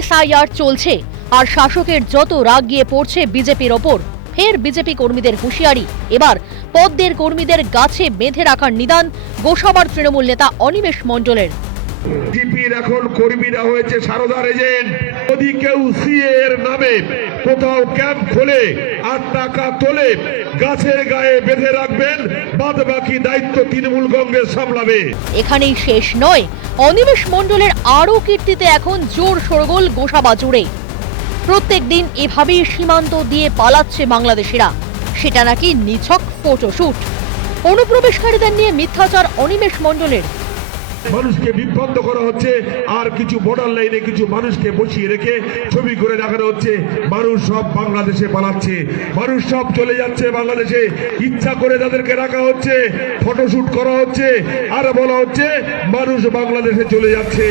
SIR চলছে আর শাসকের যত রাগ গিয়ে পড়ছে বিজেপির ওপর। ফের বিজেপি কর্মীদের হুঁশিয়ারি, এবার পদ্মের কর্মীদের গাছে বেঁধে রাখার নিদান গোসাবার তৃণমূল নেতা অনিমেষ মণ্ডলের। বিজেপির এখন কর্মীরা হয়েছে সারদার এজেন্ট। যদি কেউ সিএ এর নামে কোথাও ক্যাম্প খোলে আর টাকা তোলে, গাছের গায়ে বেঁধে রাখবেন, বাদ বাকি দায়িত্ব তৃণমূল কংগ্রেস সামলাবে। এখানেই শেষ নয়, অনিমেষ মণ্ডলের আরও কীর্তিতে এখন জোর শোরগোল গোসাবা জুড়ে। প্রত্যেক দিন এভাবেই সীমান্ত দিয়ে পালাচ্ছে বাংলাদেশিরা, সেটা নাকি নিছক ফটোশুট। অনুপ্রবেশকারীদের নিয়ে মিথ্যাচার অনিমেষ মণ্ডলের। মানুষকে বিভ্রান্ত করা হচ্ছে, আর কিছু বর্ডার লাইনে কিছু মানুষকে বসিয়ে রেখে ছবি করে দেখানো হচ্ছে মানুষ সব বাংলাদেশে পালাচ্ছে, মানুষ সব চলে যাচ্ছে বাংলাদেশে। ইচ্ছা করে তাদেরকে রাখা হচ্ছে, ফটোশুট করা হচ্ছে, আর বলা হচ্ছে মানুষ বাংলাদেশে চলে যাচ্ছে।